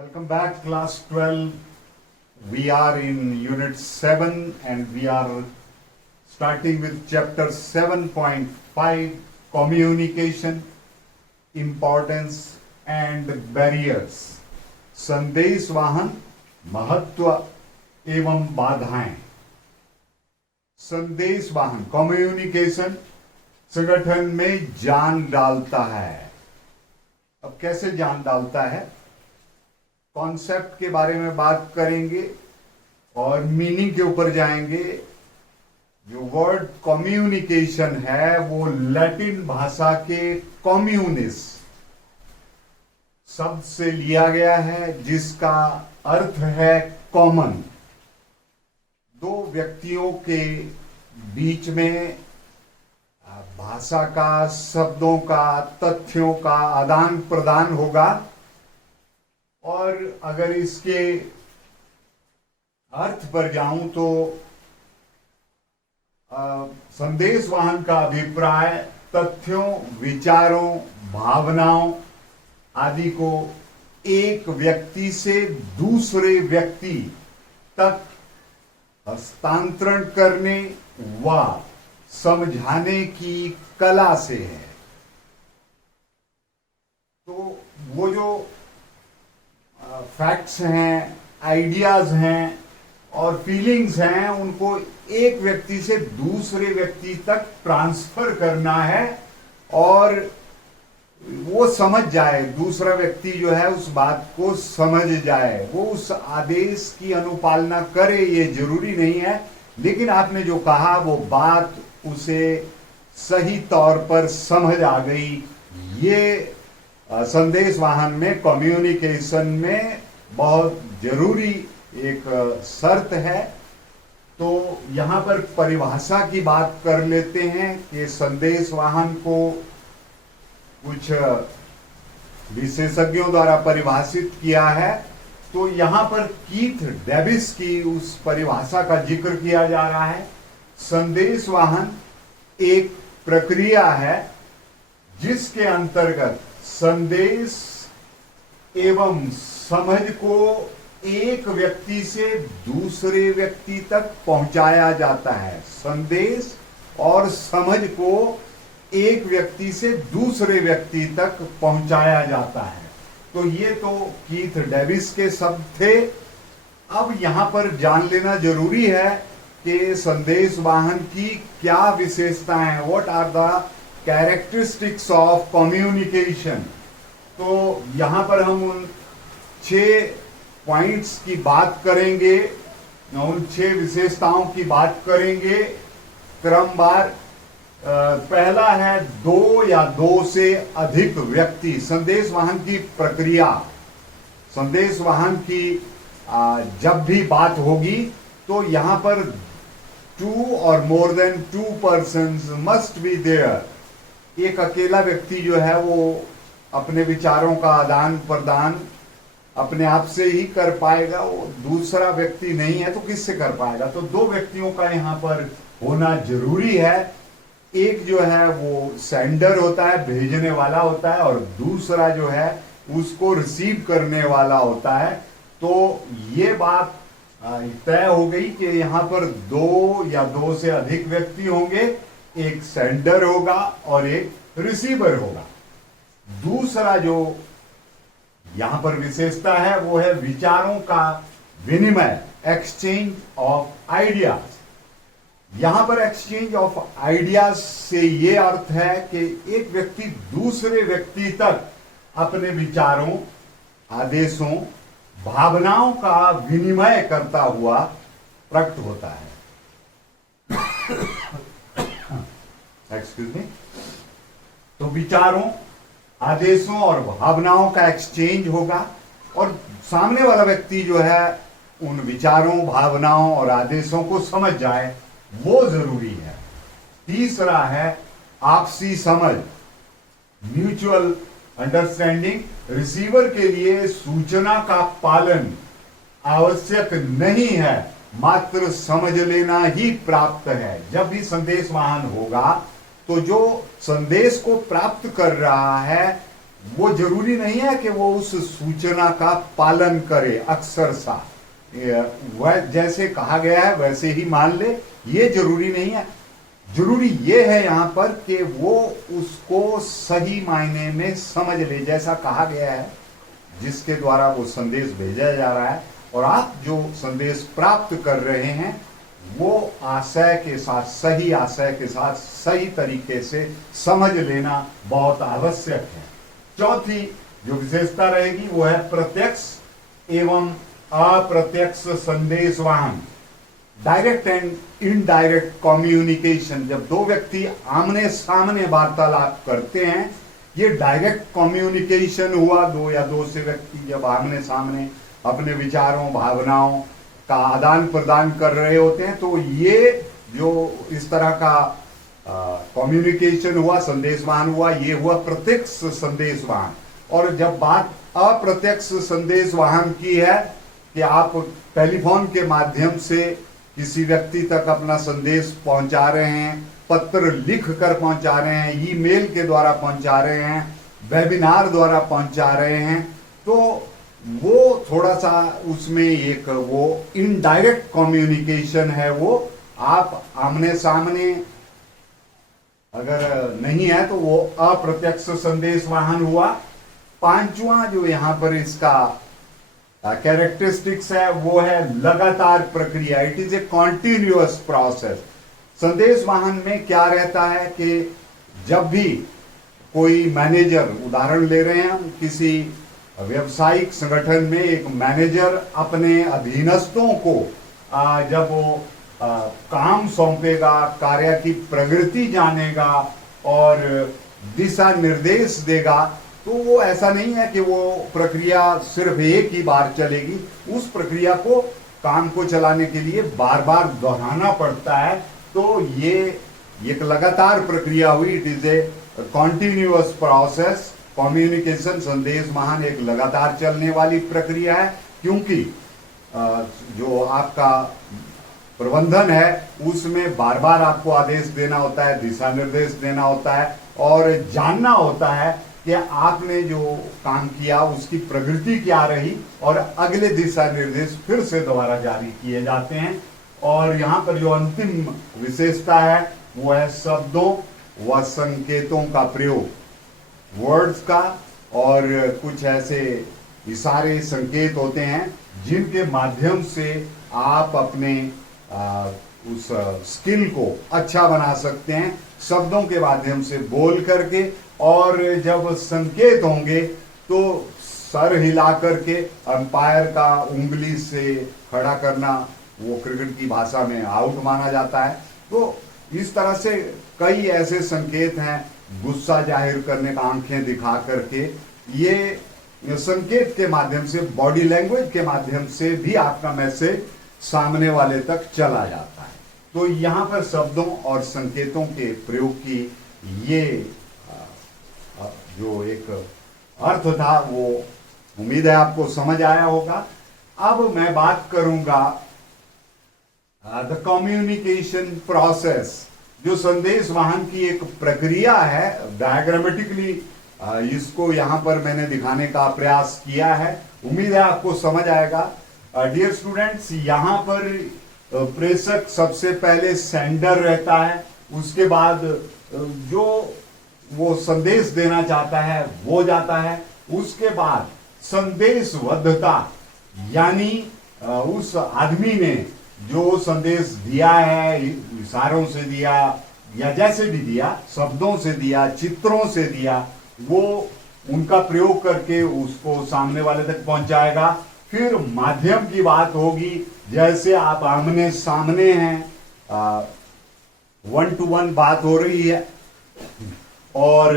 Welcome back, class 12. We are in unit 7 and we are starting with chapter 7.5, communication, importance and barriers. संदेश वाहन, महत्व एवं बाधाएं. संदेश वाहन, कम्युनिकेशन संगठन में जान डालता है. अब कैसे जान डालता है? कॉन्सेप्ट के बारे में बात करेंगे और मीनिंग के ऊपर जाएंगे. जो वर्ड कम्युनिकेशन है वो लैटिन भाषा के कम्युनिस शब्द से लिया गया है, जिसका अर्थ है कॉमन. दो व्यक्तियों के बीच में भाषा का, शब्दों का, तथ्यों का आदान प्रदान होगा. और अगर इसके अर्थ पर जाऊं तो संदेश वाहन का अभिप्राय तथ्यों, विचारों, भावनाओं आदि को एक व्यक्ति से दूसरे व्यक्ति तक हस्तांतरण करने व समझाने की कला से है. तो वो जो फैक्ट्स हैं, आइडियाज हैं और फीलिंग्स हैं, उनको एक व्यक्ति से दूसरे व्यक्ति तक ट्रांसफर करना है और वो समझ जाए, दूसरा व्यक्ति जो है उस बात को समझ जाए. वो उस आदेश की अनुपालना करे ये जरूरी नहीं है, लेकिन आपने जो कहा वो बात उसे सही तौर पर समझ आ गई. ये संदेश वाहन में, कम्युनिकेशन में बहुत जरूरी एक शर्त है. तो यहां पर परिभाषा की बात कर लेते हैं कि संदेश वाहन को कुछ विशेषज्ञों द्वारा परिभाषित किया है. तो यहां पर कीथ डेविस की उस परिभाषा का जिक्र किया जा रहा है. संदेश वाहन एक प्रक्रिया है जिसके अंतर्गत संदेश एवं समझ को एक व्यक्ति से दूसरे व्यक्ति तक पहुंचाया जाता है. संदेश और समझ को एक व्यक्ति से दूसरे व्यक्ति तक पहुंचाया जाता है. तो ये तो कीथ डेविस के शब्द थे. अब यहां पर जान लेना जरूरी है कि संदेश वाहन की क्या विशेषताएं हैं. What are the characteristics of communication. तो यहां पर हम उन 6 पॉइंट्स की बात करेंगे, उन 6 विशेषताओं की बात करेंगे क्रमवार. पहला है 2 या 2 से अधिक व्यक्ति. संदेश वाहन की प्रक्रिया, संदेश वाहन की जब भी बात होगी तो यहां पर 2 और more than 2 persons must be there. एक अकेला व्यक्ति जो है वो अपने विचारों का आदान प्रदान अपने आप से ही कर पाएगा. वो दूसरा व्यक्ति नहीं है तो किससे कर पाएगा. तो 2 व्यक्तियों का यहाँ पर होना जरूरी है. एक जो है वो सेंडर होता है, भेजने वाला होता है, और दूसरा जो है उसको रिसीव करने वाला होता है. तो ये बात तय हो गई कि यहाँ पर 2 या 2 से अधिक व्यक्ति होंगे. एक सेंडर होगा और एक रिसीवर होगा. दूसरा जो यहां पर विशेषता है वो है विचारों का विनिमय, एक्सचेंज ऑफ आइडियाज. यहां पर एक्सचेंज ऑफ आइडियाज से ये अर्थ है कि एक व्यक्ति दूसरे व्यक्ति तक अपने विचारों, आदेशों, भावनाओं का विनिमय करता हुआ प्रकट होता है. Excuse me. तो विचारों, आदेशों और भावनाओं का एक्सचेंज होगा और सामने वाला व्यक्ति जो है उन विचारों, भावनाओं और आदेशों को समझ जाए, वो जरूरी है. तीसरा है आपसी समझ, म्यूचुअल अंडरस्टैंडिंग. रिसीवर के लिए सूचना का पालन आवश्यक नहीं है, मात्र समझ लेना ही प्राप्त है. जब भी संदेश वाहन होगा तो जो संदेश को प्राप्त कर रहा है वो जरूरी नहीं है कि वो उस सूचना का पालन करे अक्सर सा, वह जैसे कहा गया है वैसे ही मान ले, ये जरूरी नहीं है। जरूरी ये है यहां पर कि वो उसको सही मायने में समझ ले, जैसा कहा गया है जिसके द्वारा वो संदेश भेजा जा रहा है, और आप जो संदेश प्राप्त कर रहे हैं वो आशय के साथ, सही आशय के साथ सही तरीके से समझ लेना बहुत आवश्यक है। चौथी जो विशेषता रहेगी वो है प्रत्यक्ष एवं अप्रत्यक्ष संदेश वाहन, डायरेक्ट एंड इनडायरेक्ट कम्युनिकेशन। जब दो व्यक्ति आमने सामने वार्तालाप करते हैं, ये डायरेक्ट कम्युनिकेशन हुआ, दो या दो से व्यक्ति जब आमने सामने अपने विचारों भावनाओं का आदान प्रदान कर रहे होते हैं, तो ये जो इस तरह का कम्युनिकेशन हुआ, संदेशवाहन हुआ, ये हुआ प्रत्यक्ष संदेशवाहन। और जब बात अप्रत्यक्ष संदेशवाहन की है कि आप टेलीफोन के माध्यम से किसी व्यक्ति तक अपना संदेश पहुंचा रहे हैं, पत्र लिख कर पहुंचा रहे हैं, ईमेल के द्वारा पहुंचा रहे हैं, वेबिनार द्वारा पहुंचा रहे हैं, तो वो थोड़ा सा उसमें एक वो इनडायरेक्ट कम्युनिकेशन है। वो आप आमने सामने अगर नहीं है तो वो अप्रत्यक्ष संदेश वाहन हुआ। पांचवा जो यहां पर इसका कैरेक्टरिस्टिक्स है वो है लगातार प्रक्रिया, it is a continuous process. संदेश वाहन में क्या रहता है कि जब भी कोई मैनेजर, उदाहरण ले रहे हैं हम, किसी व्यवसायिक संगठन में एक मैनेजर अपने अधीनस्थों को जब वो काम सौंपेगा, कार्य की प्रगति जानेगा और दिशा निर्देश देगा, तो वो ऐसा नहीं है कि वो प्रक्रिया सिर्फ एक ही बार चलेगी। उस प्रक्रिया को, काम को चलाने के लिए बार बार दोहराना पड़ता है। तो ये एक लगातार प्रक्रिया हुई, it is a continuous process. Communication, संदेश वाहन एक लगातार चलने वाली प्रक्रिया है, क्योंकि जो आपका प्रबंधन है उसमें बार बार आपको आदेश देना होता है, दिशा निर्देश देना होता है और जानना होता है कि आपने जो काम किया उसकी प्रगति क्या रही, और अगले दिशा निर्देश फिर से दोबारा जारी किए जाते हैं। और यहाँ पर जो अंतिम विशेषता है वो है शब्दों व संकेतों का प्रयोग, वर्ड्स का, और कुछ ऐसे इशारे संकेत होते हैं जिनके माध्यम से आप अपने उस स्किल को अच्छा बना सकते हैं, शब्दों के माध्यम से बोल करके। और जब संकेत होंगे तो सर हिला करके, अंपायर का उंगली से खड़ा करना, वो क्रिकेट की भाषा में आउट माना जाता है। तो इस तरह से कई ऐसे संकेत हैं, गुस्सा जाहिर करने का आंखें दिखा करके, ये संकेत के माध्यम से, बॉडी लैंग्वेज के माध्यम से भी आपका मैसेज सामने वाले तक चला जाता है। तो यहाँ पर शब्दों और संकेतों के प्रयोग की ये जो एक अर्थ था वो उम्मीद है आपको समझ आया होगा। अब मैं बात करूंगा द कम्युनिकेशन प्रोसेस, जो संदेश वाहन की एक प्रक्रिया है। डायग्रामेटिकली इसको यहां पर मैंने दिखाने का प्रयास किया है, उम्मीद है आपको समझ आएगा। डियर स्टूडेंट्स, यहाँ पर प्रेषक सबसे पहले सेंडर रहता है, उसके बाद जो वो संदेश देना चाहता है वो जाता है, उसके बाद संदेशबद्धता, यानी उस आदमी ने जो संदेश दिया है, इशारों से दिया या जैसे भी दिया, शब्दों से दिया, चित्रों से दिया, वो उनका प्रयोग करके उसको सामने वाले तक पहुंचाएगा। फिर माध्यम की बात होगी, जैसे आप आमने सामने हैं, 1-to-1 बात हो रही है, और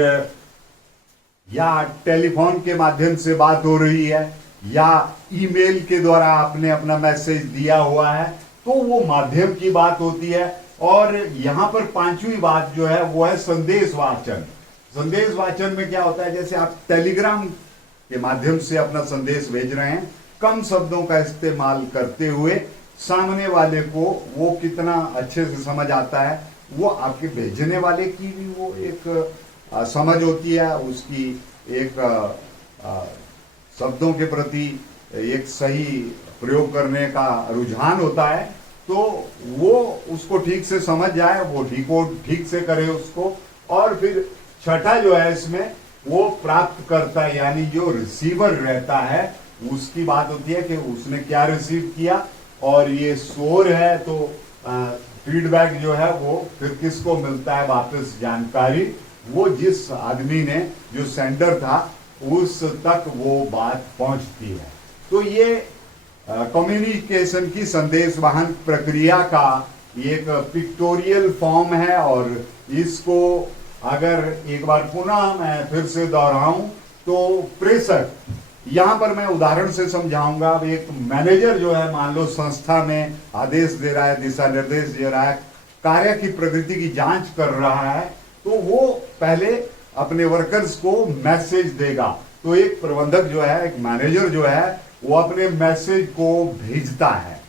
या टेलीफोन के माध्यम से बात हो रही है, या ईमेल के द्वारा आपने अपना मैसेज दिया हुआ है, तो वो माध्यम की बात होती है। और यहाँ पर पांचवी बात जो है वो है संदेश वाचन। संदेश वाचन में क्या होता है, जैसे आप टेलीग्राम के माध्यम से अपना संदेश भेज रहे हैं, कम शब्दों का इस्तेमाल करते हुए सामने वाले को वो कितना अच्छे से समझ आता है, वो आपके भेजने वाले की भी वो एक समझ होती है, उसकी एक शब्दों के प्रति एक सही प्रयोग करने का रुझान होता है, तो वो उसको ठीक से समझ जाए, वो डिकोड ठीक से करे उसको। और फिर छठा जो है इसमें, वो प्राप्त करता है, यानी जो रिसीवर रहता है उसकी बात होती है कि उसने क्या रिसीव किया। और ये शोर है तो फीडबैक जो है वो फिर किसको मिलता है वापस जानकारी, वो जिस आदमी ने, जो सेंडर था, उस तक वो बात पहुंचती है। तो ये कम्युनिकेशन की संदेश वाहन प्रक्रिया का एक पिक्टोरियल फॉर्म है। और इसको अगर एक बार पुनः मैं फिर से दोहराऊं तो प्रेषक, यहां पर मैं उदाहरण से समझाऊंगा। एक मैनेजर जो है, मान लो संस्था में आदेश दे रहा है, दिशा निर्देश दे रहा है, कार्य की प्रगति की जांच कर रहा है, तो वो पहले अपने वर्कर्स को मैसेज देगा। तो एक प्रबंधक जो है, एक मैनेजर जो है, वो अपने मैसेज को भेजता है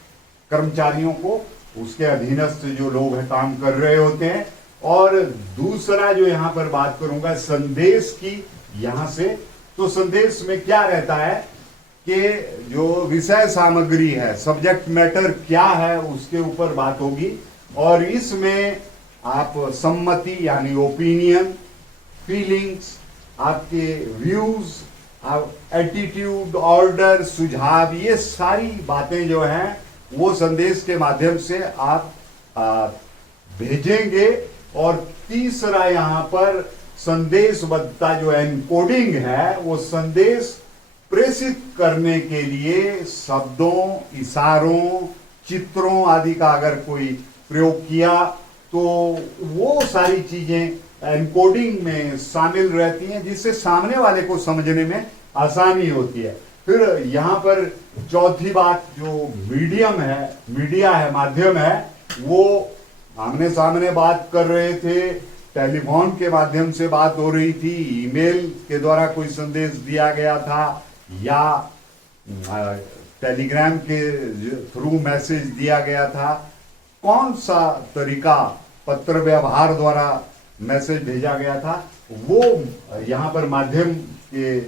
कर्मचारियों को, उसके अधीनस्थ जो लोग हैं काम कर रहे होते हैं। और दूसरा जो यहां पर बात करूंगा संदेश की, यहां से तो संदेश में क्या रहता है कि जो विषय सामग्री है, सब्जेक्ट मैटर क्या है, उसके ऊपर बात होगी। और इसमें आप सम्मति यानी ओपिनियन, फीलिंग्स, आपके व्यूज, एटीट्यूड, ऑर्डर, सुझाव, ये सारी बातें जो हैं वो संदेश के माध्यम से आप भेजेंगे। और तीसरा यहां पर संदेशबद्धता जो एनकोडिंग है, वो संदेश प्रेषित करने के लिए शब्दों, इशारों, चित्रों आदि का अगर कोई प्रयोग किया तो वो सारी चीजें एनकोडिंग में शामिल रहती हैं, जिससे सामने वाले को समझने में आसानी होती है। फिर यहां पर चौथी बात, जो मीडियम है, मीडिया है, माध्यम है, वो आमने सामने बात कर रहे थे, टेलीफोन के माध्यम से बात हो रही थी, ईमेल के द्वारा कोई संदेश दिया गया था, या टेलीग्राम के थ्रू मैसेज दिया गया था। कौन सा तरीका, पत्र व्यवहार द्वारा मैसेज भेजा गया था, वो यहां पर माध्यम के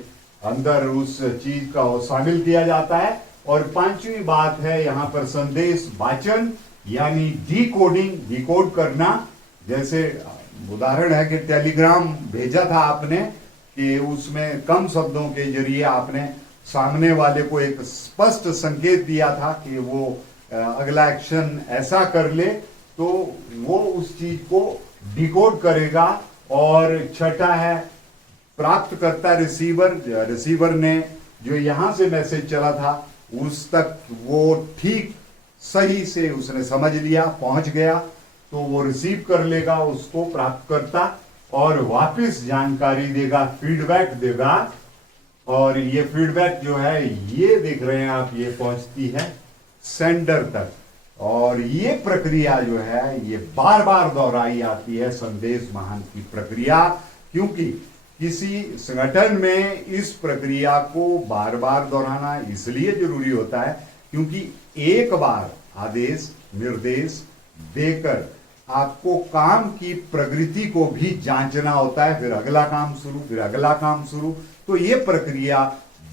अंदर उस चीज का शामिल किया जाता है। और पांचवी बात है यहां पर संदेश वाचन यानी डिकोडिंग, डिकोड करना। जैसे उदाहरण है कि टेलीग्राम भेजा था आपने, कि उसमें कम शब्दों के जरिए आपने सामने वाले को एक स्पष्ट संकेत दिया था कि वो अगला एक्शन ऐसा कर ले, तो वो उस चीज को डिकोड करेगा। और छठा है प्राप्त करता, रिसीवर, रिसीवर ने जो यहां से मैसेज चला था उस तक वो ठीक सही से उसने समझ लिया, पहुंच गया, तो वो रिसीव कर लेगा उसको, प्राप्त करता, और वापस जानकारी देगा, फीडबैक देगा। और ये फीडबैक जो है, ये देख रहे हैं आप, ये पहुंचती है सेंडर तक। और ये प्रक्रिया जो है ये बार बार दोहराई आती है, संदेश वाहन की प्रक्रिया, क्योंकि किसी संगठन में इस प्रक्रिया को बार बार दोहराना इसलिए जरूरी होता है क्योंकि एक बार आदेश निर्देश देकर आपको काम की प्रगति को भी जांचना होता है, फिर अगला काम शुरू, फिर अगला काम शुरू। तो ये प्रक्रिया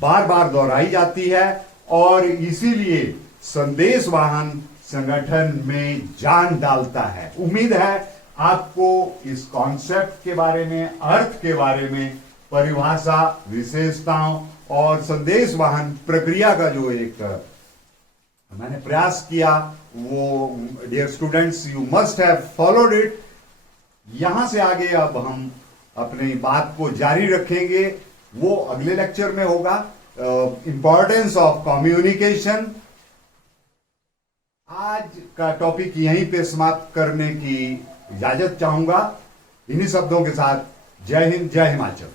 बार बार दोहराई जाती है और इसीलिए संदेश वाहन संगठन में जान डालता है। उम्मीद है आपको इस कॉन्सेप्ट के बारे में, अर्थ के बारे में, परिभाषा, विशेषताओं और संदेश वाहन प्रक्रिया का जो एक मैंने प्रयास किया, वो dear students you must have followed it. यहां से आगे अब हम अपनी बात को जारी रखेंगे, वो अगले लेक्चर में होगा, इंपॉर्टेंस ऑफ कम्युनिकेशन। आज का टॉपिक यहीं पे समाप्त करने की इजाजत चाहूंगा। इन्हीं शब्दों के साथ जय हिंद, जय हिमाचल।